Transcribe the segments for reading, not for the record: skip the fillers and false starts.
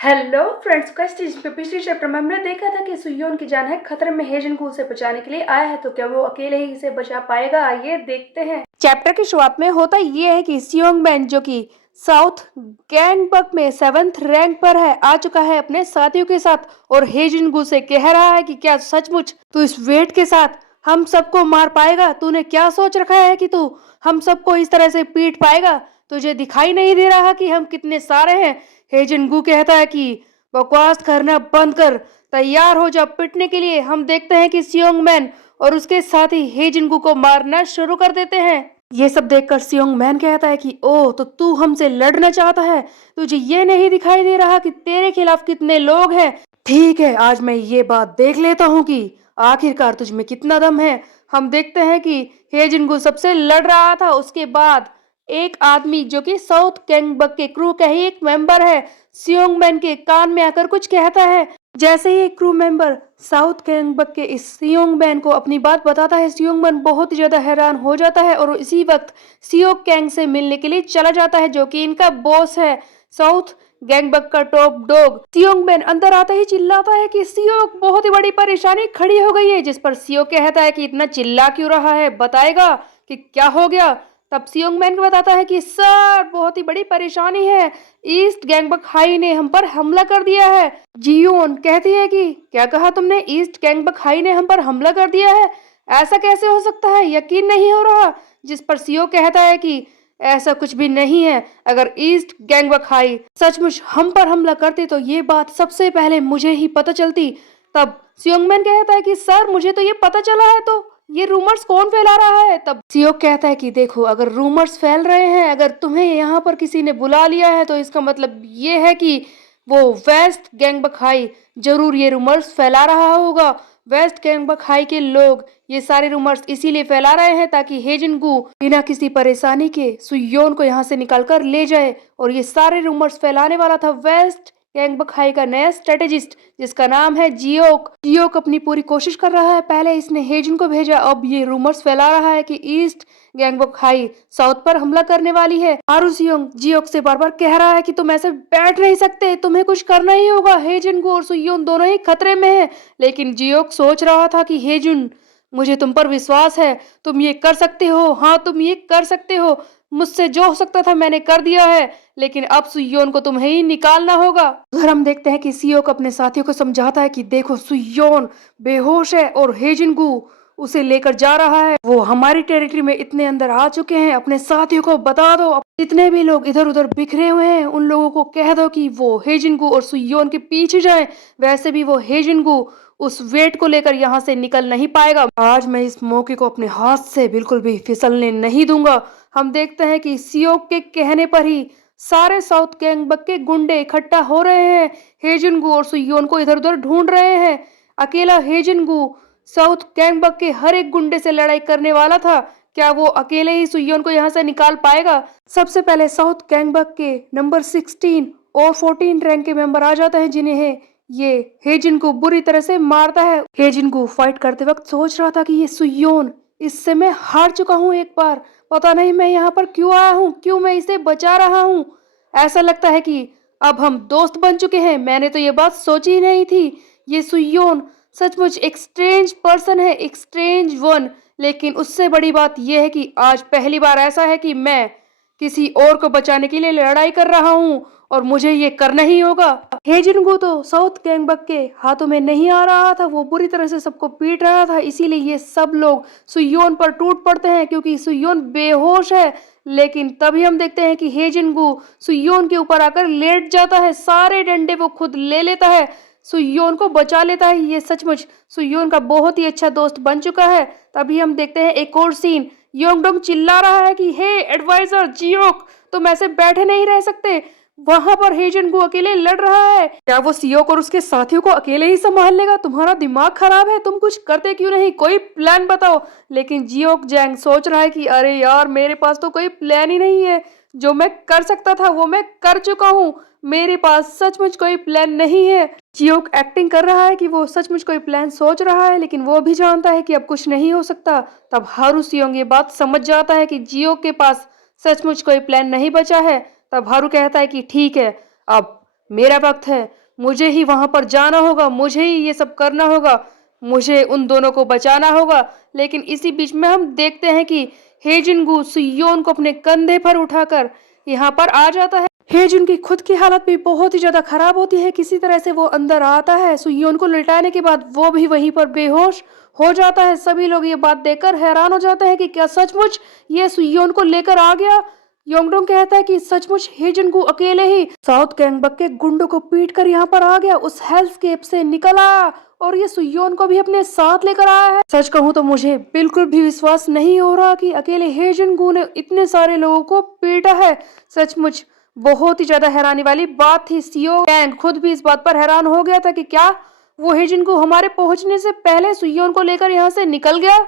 Hello friends, quest पे पिछले chapter में हमने देखा था कि सुयोन की जान है खतरे में। हेजन को उसे बचाने के लिए आया है, तो क्या वो अकेले ही इसे बचा पाएगा? आइए देखते हैं। चैप्टर की शुरुआत में होता ये है कि सियोंग मैन, जो कि साउथ गैंगबक में 7th रैंक पर है, आ चुका है अपने साथियों के साथ और हेजन गु से कह रहा है कि क्या सचमुच तू इस वेट के साथ हम सबको मार पाएगा? तूने क्या सोच रखा है कि तू हम सबको इस तरह से पीट पाएगा? तुझे दिखाई नहीं दे रहा कि हम कितने सारे हैं? हेजनगू कहता है कि बकवास करना बंद कर, तैयार हो जा पिटने के लिए। हम देखते हैं कि सियोंग मैन और उसके साथी हेजनगू को मारना शुरू कर देते हैं। ये सब देखकर सियोंग मैन कहता है कि ओह, तो तू हमसे लड़ना चाहता है? तुझे ये नहीं दिखाई दे रहा कि तेरे खिलाफ कितने लोग हैं? ठीक है, आज मैं ये बात देख लेता हूँ कि आखिरकार तुझ में कितना दम है। हम देखते हैं कि हेजनगू सबसे लड़ रहा था। उसके बाद एक आदमी, जो कि साउथ गैंगबक के क्रू का ही एक मेंबर है, सियोंगमैन के कान में आकर कुछ कहता है। जैसे ही एक क्रू मेंबर साउथ गैंगबक के इस सियोंगमैन को अपनी बात बताता है, सियोंगमैन बहुत ज्यादा हैरान हो जाता है और इसी वक्त सियोक कैंग से मिलने के लिए चला जाता है, जो कि इनका बॉस है, साउथ गैंगबक का टॉप डॉग। सियोंगमैन अंदर आते ही चिल्लाता है कि सियोक, बहुत ही बड़ी परेशानी खड़ी हो गई है। जिस पर सियोक कहता है कि इतना चिल्ला क्यों रहा है, बताएगा कि क्या हो गया? तब सियोंगमैन को बताता है कि सर, बहुत ही बड़ी परेशानी है। ईस्ट गैंगबक हाई ने हम पर हमला कर दिया है। जियोन कहती है कि क्या कहा तुमने? ईस्ट गैंगबक हाई ने हम पर हमला कर दिया है? ऐसा कैसे हो सकता है? यकीन नहीं हो रहा। जिस पर सियो कहता है कि ऐसा कुछ भी नहीं है। अगर ईस्ट गैंगबक हाई सचमुच हम पर हमला करते तो ये बात सबसे पहले मुझे ही पता चलती। तब सियोंगमैन कहता है कि सर, मुझे तो ये पता चला है, तो ये रूमर्स कौन फैला रहा है? तब सियो कहता है कि देखो, अगर रूमर्स फैल रहे हैं, अगर तुम्हें यहाँ पर किसी ने बुला लिया है, तो इसका मतलब ये है कि वो वेस्ट गैंगबक हाई जरूर ये रूमर्स फैला रहा होगा। वेस्ट गैंगबक हाई के लोग ये सारे रूमर्स इसीलिए फैला रहे हैं ताकि हेजनगू बिना किसी परेशानी के सुयोन को यहाँ से निकाल कर ले जाए। और ये सारे रूमर्स फैलाने वाला था वेस्ट गैंगबक हाई का नया स्ट्रेटेजिस्ट, जिसका नाम है जियोक। जियोक अपनी पूरी कोशिश कर रहा है। पहले इसने हेजन को भेजा, अब ये रूमर्स फैला रहा है कि ईस्ट गैंगबक हाई साउथ पर हमला करने वाली है। हारूसियोंग जियोक से बार बार कह रहा है कि तुम ऐसे बैठ नहीं सकते, तुम्हें कुछ करना ही होगा। हेजन को और सुयोन दोनों ही खतरे में हैं। लेकिन जियोक सोच रहा था कि हेजन, मुझे तुम पर विश्वास है, तुम ये कर सकते हो। हाँ, तुम ये कर सकते हो। मुझसे जो हो सकता था मैंने कर दिया है, लेकिन अब सुयोन को तुम्हें ही निकालना होगा। उधर हम देखते हैं कि सियोक अपने साथियों को समझाता है कि देखो, सुयोन बेहोश है और हेजिनगू उसे लेकर जा रहा है। वो हमारी टेरिटरी में इतने अंदर आ चुके हैं। अपने साथियों को बता दो, जितने भी लोग इधर उधर बिखरे हुए हैं उन लोगों को कह दो कि वो हेजिनगू और सुयोन के पीछे जाएं। वैसे भी वो हेजिनगू उस वेट को लेकर यहाँ से निकल नहीं पाएगा। आज मैं इस मौके को अपने हाथ से बिल्कुल भी फिसलने नहीं दूंगा। हम देखते हैं कि सियोक के कहने पर ही सारे साउथ गैंगबक के गुंडे इकट्ठा हो रहे हैं। हेजनगू और सुयोन को इधर उधर ढूंढ रहे हैं। अकेला हेजनगू साउथ गैंगबक के हर एक गुंडे से लड़ाई करने वाला था। क्या वो अकेले ही सुयोन को यहाँ से निकाल पाएगा? सबसे पहले साउथ गैंगबक के नंबर 16 और 14 रैंक के मेंबर आ जाते हैं, जिन्हें ये हेजिन को बुरी तरह से मारता है। हेजिन को फाइट करते वक्त सोच रहा था कि ये सुयोन, इससे मैं हार चुका हूँ एक बार। पता नहीं मैं यहाँ पर क्यों आया हूँ, क्यों मैं इसे बचा रहा हूँ। ऐसा लगता है कि अब हम दोस्त बन चुके हैं। मैंने तो ये बात सोची ही नहीं थी। ये सुयोन सचमुच एक स्ट्रेंज पर्सन है, एक स्ट्रेंज वन। लेकिन उससे बड़ी बात यह है कि आज पहली बार ऐसा है कि मैं किसी और को बचाने के लिए लड़ाई कर रहा हूँ और मुझे ये करना ही होगा। हेजिनगू तो साउथ गैंगबक के हाथों में नहीं आ रहा था। वो बुरी तरह से सबको पीट रहा था, इसीलिए ये सब लोग सुयोन पर टूट पड़ते हैं, क्योंकि सुयोन बेहोश है। लेकिन तभी हम देखते हैं कि हेजिनगू सुयोन के ऊपर आकर लेट जाता है। सारे डंडे वो खुद ले लेता है, सुयोन को बचा लेता है। ये सचमुच सुयोन का बहुत ही अच्छा दोस्त बन चुका है। तभी हम देखते हैं एक और सीन। योंगडोंग चिल्ला रहा है कि हे एडवाइजर जियोक, तुम ऐसे बैठे नहीं रह सकते। वहां पर हेजन को अकेले लड़ रहा है। क्या वो सियोक और उसके साथियों को अकेले ही संभाल लेगा? तुम्हारा दिमाग खराब है, तुम कुछ करते क्यों नहीं? कोई प्लान बताओ। लेकिन जियोक जैंग सोच रहा है कि अरे यार, मेरे पास तो कोई प्लान ही नहीं है। जो मैं कर सकता था वो मैं कर चुका हूँ। मेरे पास सचमुच कोई प्लान नहीं है। जियोक एक्टिंग कर रहा है कि वो सचमुच कोई प्लान सोच रहा है, लेकिन वो भी जानता है कि अब कुछ नहीं हो सकता। तब हारू सियोंग ये बात समझ जाता है कि जियोक के पास सचमुच कोई प्लान नहीं बचा है। तब हारू कहता है कि ठीक है, अब मेरा वक्त है, मुझे ही वहां पर जाना होगा, मुझे ही ये सब करना होगा, मुझे उन दोनों को बचाना होगा। लेकिन इसी बीच में हम देखते हैं कि हेजिनगू सुयोन को अपने कंधे पर उठाकर यहाँ पर आ जाता है। हेजुन की खुद की हालत भी बहुत ही ज्यादा खराब होती है। किसी तरह से वो अंदर आता है। सुयोन को लिटाने के बाद वो भी वहीं पर बेहोश हो जाता है। सभी लोग ये बात देखकर हैरान हो जाते हैं कि क्या सचमुच ये सुयोन को लेकर आ गया। योंगडोंग कहता है कि सचमुच हेजिनगू अकेले ही साउथ गैंगबक के गुंडों को पीट कर यहाँ पर आ गया, उस हेल्सकेप से निकला और ये सुयोन को भी अपने साथ लेकर आया है। सच कहूँ तो मुझे बिल्कुल भी विश्वास नहीं हो रहा कि अकेले हेजिनगू ने इतने सारे लोगों को पीटा है। सचमुच बहुत ही ज्यादा हैरानी वाली बात थी। सियो कैंग खुद भी इस बात पर हैरान हो गया था कि क्या वो हेजिनगू हमारे पहुंचने से पहले सुयोन को लेकर यहाँ से निकल गया।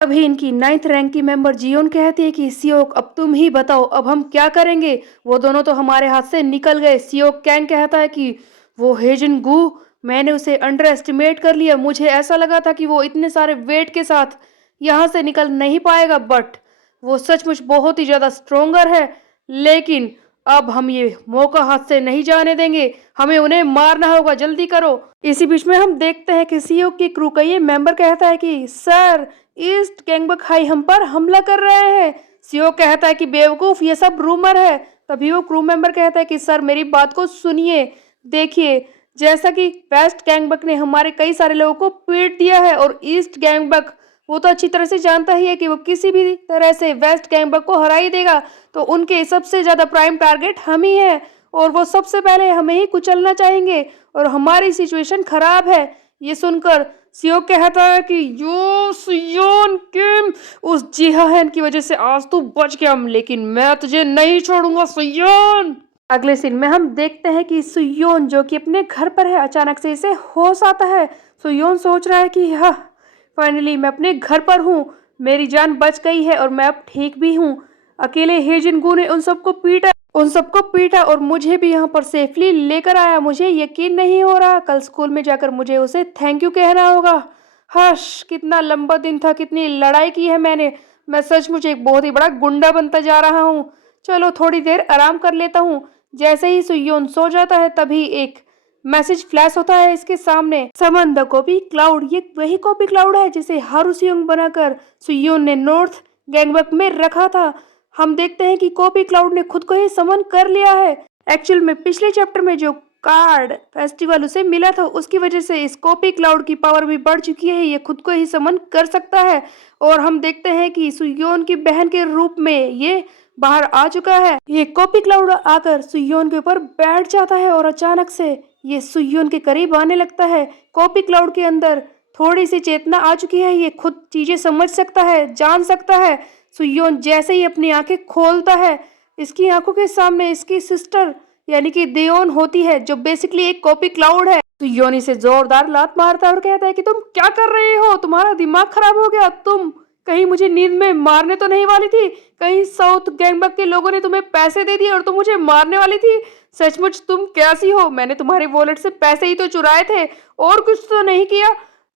अभी इनकी 9th रैंक की मेंबर जियोन कहती है कि सियोक अब तुम ही बताओ, अब हम क्या करेंगे, वो दोनों तो हमारे हाथ से निकल गए। सियोक कैंग कहता है कि वो हेजिनगू, मैंने उसे अंडर एस्टिमेट कर लिया, मुझे ऐसा लगा था कि वो इतने सारे वेट के साथ यहाँ से निकल नहीं पाएगा, बट वो सचमुच बहुत ही ज्यादा स्ट्रोंगर है। लेकिन अब हम ये मौका हाथ से नहीं जाने देंगे, हमें उन्हें मारना होगा, जल्दी करो। इसी बीच में हम देखते हैं कि सीओ की क्रू का ये मेंबर कहता है कि सर ईस्ट गैंगबक हाई हम पर हमला कर रहे हैं। सीओ कहता है कि बेवकूफ, ये सब रूमर है। तभी वो क्रू मेंबर कहता है कि सर मेरी बात को सुनिए, देखिए जैसा कि वेस्ट गैंगबक ने हमारे कई सारे लोगों को पीट दिया है और ईस्ट गैंगबक वो तो अच्छी तरह से जानता ही है कि वो किसी भी तरह से वेस्ट गैंगबक को हरा ही देगा, तो उनके सबसे ज्यादा प्राइम टारगेट हम ही है और वो सबसे पहले हमें ही कुचलना चाहेंगे और हमारी सिचुएशन खराब है। ये सुनकर सियो कहता है कि यो सियोन किम, उस जिहाहन की वजह से आज तू बच गया, लेकिन मैं तुझे नहीं छोड़ूंगा सियोन। अगले सीन में हम देखते हैं कि सुयोन जो कि अपने घर पर है, अचानक से इसे होश आता है। सुयोन सोच रहा है कि हाँ फाइनली मैं अपने घर पर हूँ, मेरी जान बच गई है और मैं अब ठीक भी हूँ। अकेले हेजिनगू ने उन सबको पीटा और मुझे भी यहाँ पर सेफली लेकर आया। मुझे यकीन नहीं हो रहा, कल स्कूल में जाकर मुझे उसे थैंक यू कहना होगा। हश, कितना लंबा दिन था, कितनी लड़ाई की है मैंने, मैं सचमुच एक बहुत ही बड़ा गुंडा बनता जा रहा हूँ। चलो थोड़ी देर आराम कर लेता हूँ। जैसे ही सुयोन सो जाता है तभी एक मैसेज फ्लैश होता है इसके सामने, समन द कॉपी क्लाउड। ये वही कॉपी क्लाउड है जिसे हारू सियोंग बनाकर सुयोन ने नॉर्थ गैंगबक में रखा था। हम देखते हैं कि कॉपी क्लाउड ने खुद को ही समन कर लिया है। एक्चुअल में पिछले चैप्टर में जो कार्ड फेस्टिवल उसे मिला था उसकी वजह से इस कॉपी क्लाउड की पावर भी बढ़ चुकी है, ये खुद को ही समन कर सकता है। और हम देखते हैं कि सुयोन की बहन के रूप में ये बाहर आ चुका है। ये कॉपी क्लाउड आकर सुयोन के ऊपर बैठ जाता है और अचानक से ये सुयोन के करीब आने लगता है। कॉपी क्लाउड के अंदर थोड़ी सी चेतना आ चुकी है, ये खुद चीजें समझ सकता है, जान सकता है। सुयोन जैसे ही अपनी आंखें खोलता है, इसकी आंखों के सामने इसकी सिस्टर यानी कि देओन होती है, जो बेसिकली एक कॉपी क्लाउड है। सुयोन इसे जोरदार लात मारता है और कहता है कि तुम क्या कर रहे हो, तुम्हारा दिमाग खराब हो गया, तुम कहीं मुझे नींद में मारने तो नहीं वाली थी, कहीं साउथ गैंगबक के लोगों ने तुम्हें पैसे दे दिए और तुम मुझे मारने वाली थी, सचमुच तुम कैसी हो, मैंने तुम्हारे वॉलेट से पैसे ही तो चुराए थे और कुछ तो नहीं किया,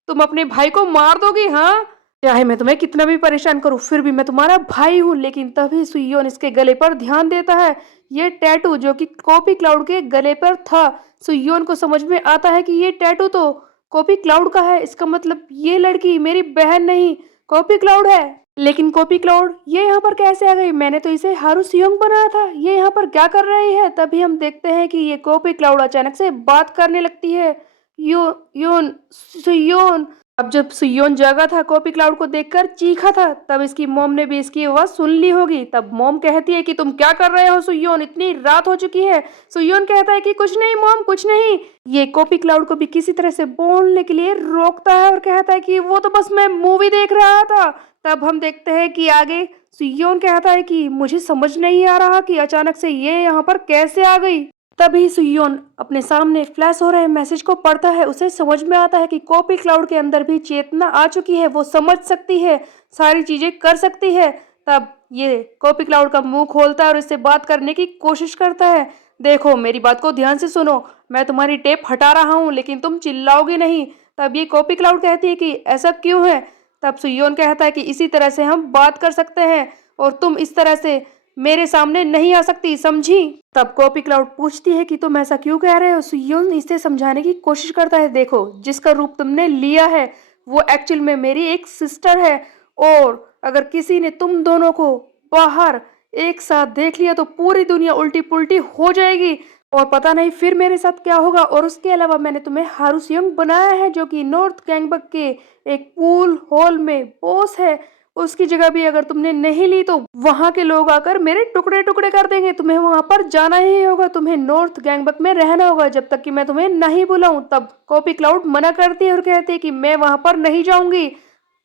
तुम अपने भाई को मार दोगी, हाँ चाहे मैं तुम्हें कितना भी परेशान करूं फिर भी मैं तुम्हारा भाई हूं। लेकिन तभी सुयोन इसके गले पर ध्यान देता है, ये टैटू जो कि कॉपी क्लाउड के गले पर था। सुयोन को समझ में आता है कि ये टैटू तो कॉपी क्लाउड का है, इसका मतलब ये लड़की मेरी बहन नहीं कॉपी क्लाउड है। लेकिन कॉपी क्लाउड ये यहाँ पर कैसे आ गई, मैंने तो इसे हारू सियोंग बनाया था, ये यहाँ पर क्या कर रही है। तभी हम देखते हैं कि ये कॉपी क्लाउड अचानक से बात करने लगती है, योन सुयोन। अब जब सुयोन जागा था कॉपी क्लाउड को देखकर चीखा था, तब इसकी मॉम ने भी इसकी आवाज सुन ली होगी। तब मॉम कहती है कि तुम क्या कर रहे हो सुयोन, इतनी रात हो चुकी है। सुयोन कहता है कि कुछ नहीं मॉम, कुछ नहीं। ये कॉपी क्लाउड को भी किसी तरह से बोलने के लिए रोकता है और कहता है कि वो तो बस मैं मूवी देख रहा था। तब हम देखते हैं कि आगे सुयोन कहता है कि मुझे समझ नहीं आ रहा कि अचानक से ये यहाँ पर कैसे आ गई। तभी सुयोन अपने सामने फ्लैश हो रहे मैसेज को पढ़ता है, उसे समझ में आता है कि कॉपी क्लाउड के अंदर भी चेतना आ चुकी है, वो समझ सकती है, सारी चीजें कर सकती है। तब ये कॉपी क्लाउड का मुंह खोलता है और इससे बात करने की कोशिश करता है, देखो मेरी बात को ध्यान से सुनो, मैं तुम्हारी टेप हटा रहा हूँ लेकिन तुम चिल्लाओगी नहीं। तब ये कॉपी क्लाउड कहती है कि ऐसा क्यों है। तब सुयोन कहता है कि इसी तरह से हम बात कर सकते हैं और तुम इस तरह से मेरे सामने नहीं आ सकती, समझी? तब कॉपी क्लाउड पूछती है कि तुम ऐसा क्यों कह रहे हो? सुयोन इसे समझाने की कोशिश करता है, देखो जिसका रूप तुमने लिया है वो एक्चुअल में मेरी एक सिस्टर है, और अगर किसी ने तुम दोनों को बाहर एक साथ देख लिया तो पूरी दुनिया उल्टी पुल्टी हो जाएगी, और पता नहीं फिर मेरे साथ क्या होगा। और उसके अलावा मैंने तुम्हें हारूसियोंग बनाया है, जो कि नॉर्थ गैंगबक के एक पूल हॉल में बॉस है। उसकी जगह भी अगर तुमने नहीं ली तो वहां के लोग आकर मेरे टुकड़े टुकड़े कर देंगे। तुम्हें वहां पर जाना ही होगा, तुम्हें नॉर्थ गैंगबक में रहना होगा जब तक कि मैं तुम्हें नहीं बुलाऊं। तब कॉपी क्लाउड मना करती है और कहती है कि मैं वहां पर नहीं जाऊंगी।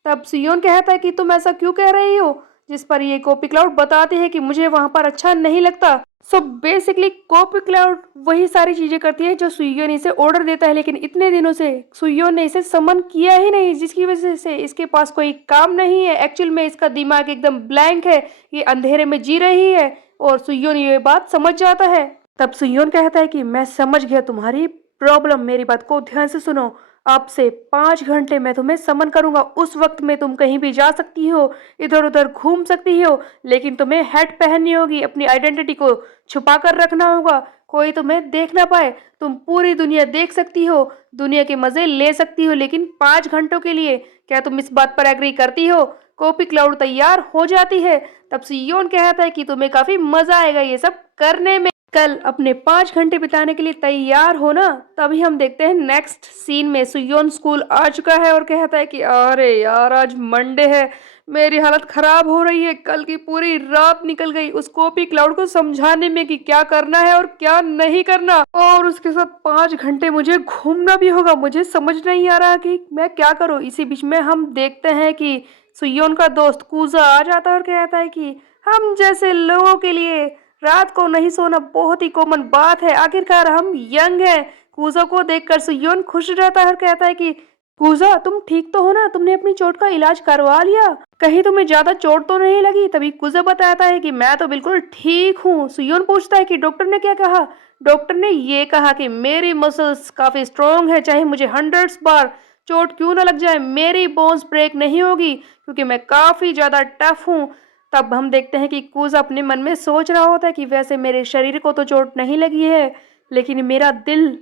तब सियोन कहता है कि तुम ऐसा क्यों कह रही हो, जिस पर ये कॉपी क्लाउड बताती है कि मुझे वहां पर अच्छा नहीं लगता। सो बेसिकली कॉपी क्लाउड वही सारी चीजें करती है जो सुयोन इसे ऑर्डर देता है, लेकिन इतने दिनों से सुयोन ने इसे समन किया ही नहीं, जिसकी वजह से इसके पास कोई काम नहीं है। एक्चुअल में इसका दिमाग एकदम ब्लैंक है, ये अंधेरे में जी रही है, और सुयोन ये बात समझ जाता है। तब सुयोन कहता है कि मैं समझ गया तुम्हारी प्रॉब्लम, मेरी बात को ध्यान से सुनो। आपसे 5 घंटे मैं तुम्हें समन करूंगा, उस वक्त में तुम कहीं भी जा सकती हो, इधर उधर घूम सकती हो, लेकिन तुम्हें हैट पहननी होगी, अपनी आइडेंटिटी को छुपा कर रखना होगा, कोई तुम्हें देख ना पाए। तुम पूरी दुनिया देख सकती हो, दुनिया के मजे ले सकती हो, लेकिन 5 घंटों के लिए। क्या तुम इस बात पर एग्री करती हो? कॉपी क्लाउड तैयार हो जाती है। तब सियोन कहता है कि तुम्हें काफी मजा आएगा ये सब करने में, कल अपने 5 घंटे बिताने के लिए तैयार हो ना? तभी हम देखते हैं नेक्स्ट सीन में सुयोन स्कूल आ चुका है और कहता है कि अरे यार आज मंडे है, मेरी हालत खराब हो रही है, कल की पूरी रात निकल गई उस कॉपी क्लाउड को समझाने में कि क्या करना है और क्या नहीं करना, और उसके साथ 5 घंटे मुझे घूमना भी होगा। मुझे समझ नहीं आ रहा कि मैं क्या करूं। इसी बीच में हम देखते हैं कि सुयोन का दोस्त कूजा आ जाता है और कहता है कि हम जैसे लोगों के लिए रात को नहीं सोना बहुत ही कॉमन बात है, आखिरकार हम यंग हैं। कूजा को देखकर सुयोन खुश रहता है और कहता है कि कूजा तुम ठीक तो हो ना, तुमने अपनी चोट का इलाज करवा लिया, कहीं तुम्हें ज्यादा चोट तो नहीं लगी? तभी कूजा बताता है कि मैं तो बिल्कुल ठीक हूँ। सुयोन पूछता है कि डॉक्टर ने क्या कहा? डॉक्टर ने ये कहा कि मेरी मसल्स काफी स्ट्रांग है, चाहे मुझे 100 बार चोट क्यों ना लग जाए, मेरी बोन्स ब्रेक नहीं होगी, क्योंकि मैं काफी ज्यादा टफ हूँ। तब हम देखते हैं कि कूज अपने मन में सोच रहा होता है कि वैसे मेरे शरीर को तो चोट नहीं लगी है, लेकिन मेरा दिल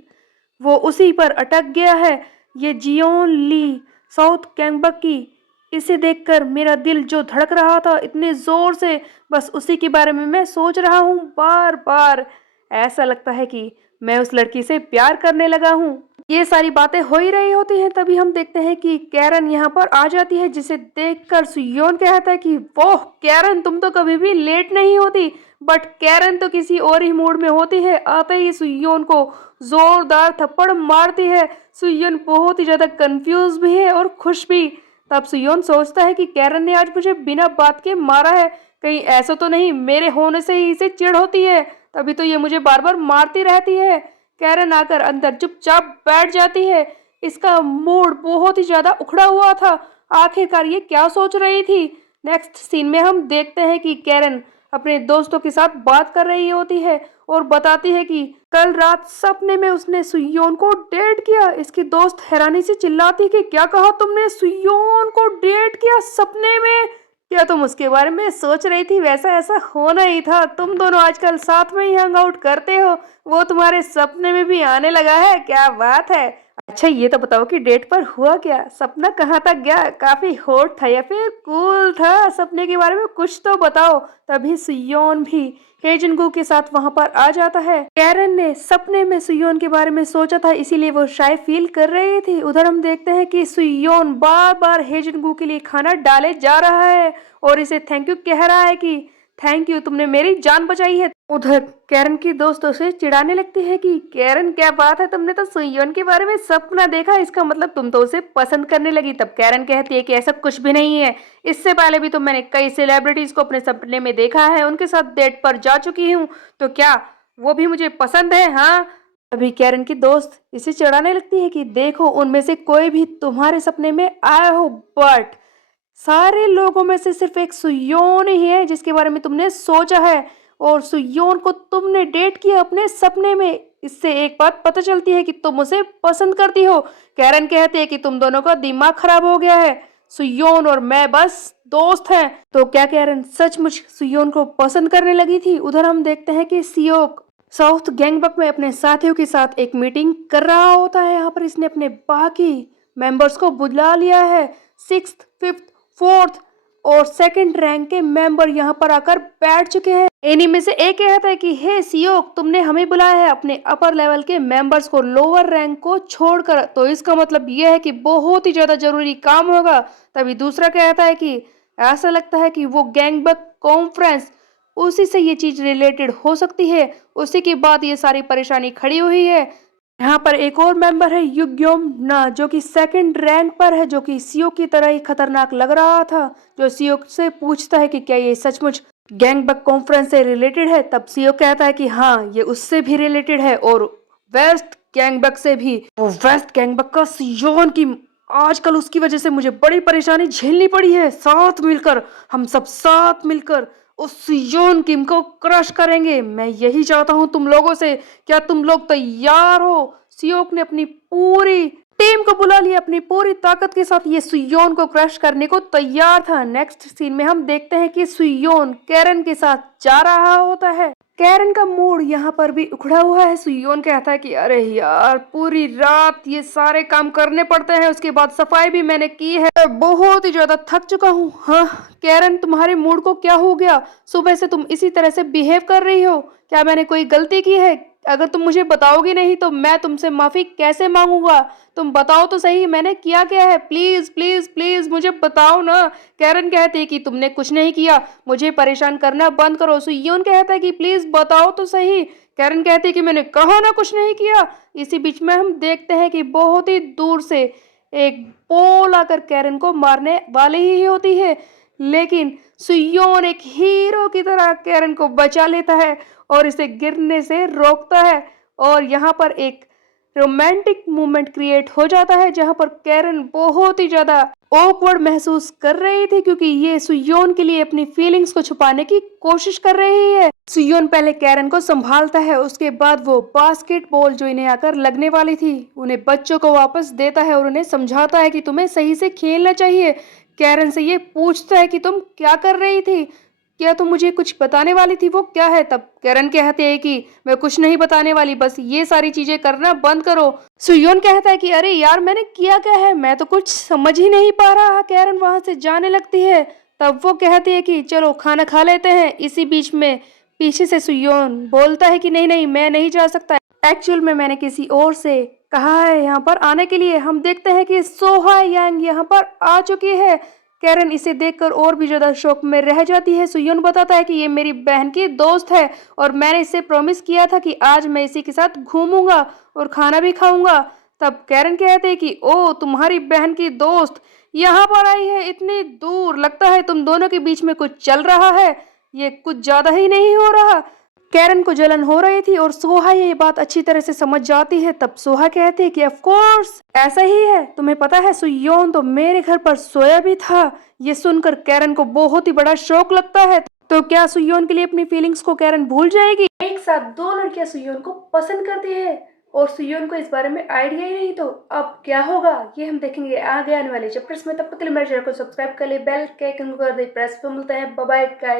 वो उसी पर अटक गया है। ये जियोन ली साउथ कैंगबक की, इसे देखकर मेरा दिल जो धड़क रहा था इतने जोर से, बस उसी के बारे में मैं सोच रहा हूँ बार बार। ऐसा लगता है कि मैं उस लड़की से प्यार करने लगा हूँ। ये सारी बातें हो ही रही होती हैं, तभी हम देखते हैं कि कैरन यहाँ पर आ जाती है, जिसे देखकर सुयोन कहता है कि वाह कैरन तुम तो कभी भी लेट नहीं होती। बट कैरन तो किसी और ही मूड में होती है, आते ही सुयोन को जोरदार थप्पड़ मारती है। सुयोन बहुत ही ज्यादा कंफ्यूज भी है और खुश भी। तब सुयोन सोचता है कि कैरन ने आज मुझे बिना बात के मारा है, कहीं ऐसा तो नहीं मेरे होने से ही इसे चिढ़ होती है, तभी तो ये मुझे बार बार मारती रहती है। कैरन आकर अंदर चुपचाप बैठ जाती है, इसका मूड बहुत ही ज्यादा उखड़ा हुआ था, आखिरकार ये क्या सोच रही थी। नेक्स्ट सीन में हम देखते हैं कि कैरन अपने दोस्तों के साथ बात कर रही होती है और बताती है कि कल रात सपने में उसने सुयोन को डेट किया। इसकी दोस्त हैरानी से चिल्लाती है कि क्या कहा तुमने, सुयोन को डेट किया सपने में? क्या तुम उसके बारे में सोच रही थी? वैसा ऐसा होना ही था, तुम दोनों आजकल साथ में ही हैंग आउट करते हो, वो तुम्हारे सपने में भी आने लगा है, क्या बात है। अच्छा ये तो बताओ कि डेट पर हुआ क्या, सपना कहाँ तक गया, काफी हॉट था या फिर कूल था, सपने के बारे में कुछ तो बताओ। तभी सुयोन भी हेजनगू के साथ वहां पर आ जाता है। कैरन ने सपने में सुयोन के बारे में सोचा था, इसीलिए वो शाय फील कर रही थी। उधर हम देखते हैं कि सुयोन बार बार हेजनगू के लिए खाना डाले जा रहा है और इसे थैंक यू कह रहा है कि थैंक यू तुमने मेरी जान बचाई है। उधर कैरन की दोस्त उसे चिढ़ाने लगती है कि कैरन क्या बात है, तुमने तो सुयोन के बारे में सपना देखा, इसका मतलब तुम तो उसे पसंद करने लगी। तब कैरन कहती है कि ऐसा कुछ भी नहीं है, इससे पहले भी तो मैंने कई सेलिब्रिटीज को अपने सपने में देखा है, उनके साथ डेट पर जा चुकी हूँ, तो क्या वो भी मुझे पसंद है? हाँ। अभी कैरन की दोस्त इसे चिढ़ाने लगती है कि देखो उनमें से कोई भी तुम्हारे सपने में आया हो, बट सारे लोगों में से सिर्फ एक सुयोन ही है जिसके बारे में तुमने सोचा है, और सुयोन को तुमने डेट किया अपने सपने में। इससे एक बात पता चलती है कि तुम उसे पसंद करती हो। कैरन कहती है कि तुम दोनों का दिमाग खराब हो गया है, सुयोन और मैं बस दोस्त हैं। तो क्या कैरन सचमुच सुयोन को पसंद करने लगी थी? उधर हम देखते हैं कि सियोक साउथ गैंगबक में अपने साथियों के साथ एक मीटिंग कर रहा होता है। यहाँ पर इसने अपने बाकी मेंबर्स को बुला लिया है। 6th, 5th, 4th और 2nd रैंक के मेंबर यहाँ पर आकर बैठ चुके हैं। इन्हीं में से एक कहता है कि हे सियोक, तुमने हमें बुलाया है अपने अपर लेवल के मेंबर्स को लोअर रैंक को छोड़कर, तो इसका मतलब यह है कि बहुत ही ज्यादा जरूरी काम होगा। तभी दूसरा कहता है कि ऐसा लगता है कि वो गैंगबक कॉन्फ्रेंस, उसी से ये चीज रिलेटेड हो सकती है, उसी के बाद ये सारी परेशानी खड़ी हुई है। यहाँ पर एक और मेंबर है युग्योम ना, जो कि 2nd रैंक पर है, जो कि सियोक की तरह ही खतरनाक लग रहा था। जो सियोक से पूछता है कि क्या ये सचमुच गैंगबक कॉन्फ्रेंस से रिलेटेड है? तब सियोक कहता है कि हाँ, ये उससे भी रिलेटेड है और वेस्ट गैंगबक से भी। वो वेस्ट गैंगबक का सियोन की आजकल उसकी वजह से मुझे बड़ी परेशानी झेलनी पड़ी है। साथ मिलकर हम सब साथ मिलकर उस सियोन किम को क्रश करेंगे। मैं यही चाहता हूँ तुम लोगों से। क्या तुम लोग तैयार हो? सियोक ने अपनी पूरी टीम को बुला लिया, अपनी पूरी ताकत के साथ ये सुयोन को क्रश करने को तैयार था। नेक्स्ट सीन में हम देखते हैं कि सुयोन कैरन के साथ जा रहा होता है। कैरन का मूड यहाँ पर भी उखड़ा हुआ है। सुयोन कहता है कि अरे यार, पूरी रात ये सारे काम करने पड़ते हैं, उसके बाद सफाई भी मैंने की है, बहुत ही ज्यादा थक चुका हूँ। हाँ कैरन, तुम्हारे मूड को क्या हो गया? सुबह से तुम इसी तरह से बिहेव कर रही हो। क्या मैंने कोई गलती की है? अगर तुम मुझे बताओगी नहीं तो मैं तुमसे माफी कैसे मांगूंगा? तुम बताओ तो सही, मैंने किया क्या है? प्लीज प्लीज प्लीज मुझे बताओ ना। कैरन कहती है कि तुमने कुछ नहीं किया, मुझे परेशान करना बंद करो। सुयोन कहता है कि प्लीज बताओ तो सही। कैरन कहती है कि मैंने कहा ना कुछ नहीं किया। इसी बीच में हम देखते हैं कि बहुत ही दूर से एक पोल आकर कैरन को मारने वाली ही होती है, लेकिन सुयोन एक हीरो की तरह कैरन को बचा लेता है और इसे गिरने से रोकता है। और यहाँ पर एक रोमांटिक मोमेंट क्रिएट हो जाता है, जहाँ पर कैरन बहुत ही ज्यादा ऑकवर्ड महसूस कर रही थी, क्योंकि ये सुयोन के लिए अपनी फीलिंग्स को छुपाने की कोशिश कर रही है। सुयोन पहले कैरन को संभालता है, उसके बाद वो बास्केटबॉल जो इन्हें आकर लगने वाली थी उन्हें बच्चों को वापस देता है और उन्हें समझाता है कि तुम्हें सही से खेलना चाहिए। कैरन से ये पूछता है कि तुम क्या कर रही थी, क्या तुम मुझे कुछ बताने वाली थी? वो क्या है? तब कैरन कहते हैं कि मैं कुछ नहीं बताने वाली, बस ये सारी चीजें करना बंद करो। सुयोन कहता है कि अरे यार, मैंने किया क्या है? मैं तो कुछ समझ ही नहीं पा रहा। कैरन वहां से जाने लगती है। तब वो कहती है कि चलो खाना खा लेते हैं। इसी बीच में पीछे से सुयोन बोलता है कि नहीं नहीं, मैं नहीं जा सकता, एक्चुअल में मैंने किसी और से कहा है यहाँ पर आने के लिए। हम देखते हैं कि सोहा यांग यहाँ पर आ चुकी है। कैरन इसे देखकर और भी ज्यादा शौक में रह जाती है। सुयोन बताता है कि ये मेरी बहन की दोस्त है और मैंने इससे प्रॉमिस किया था कि आज मैं इसी के साथ घूमूंगा और खाना भी खाऊंगा। तब कैरन कहते हैं कि ओ, तुम्हारी बहन की दोस्त यहाँ पर आई है इतनी दूर, लगता है तुम दोनों के बीच में कुछ चल रहा है, ये कुछ ज्यादा ही नहीं हो रहा? कैरन को जलन हो रही थी और सोहा ये बात अच्छी तरह से समझ जाती है। तब सोहा कहती है कि ऑफ कोर्स ऐसा ही है, तुम्हें पता है सुयोन तो मेरे घर पर सोया भी था। ये सुनकर कैरन को बहुत ही बड़ा शौक लगता है। तो क्या सुयोन के लिए अपनी फीलिंग्स को कैरन भूल जाएगी? एक साथ दो लड़कियां सुयोन को पसंद करती है और सुयोन को इस बारे में आइडिया ही नहीं। तो अब क्या होगा ये हम देखेंगे आगे आने वाले चैप्टर्स में। तब तक के लिए मेरे चैनल को सब्सक्राइब कर ले, बेल के आइकन को कर दे प्रेस पे। मिलते हैं, बाय बाय गाइस।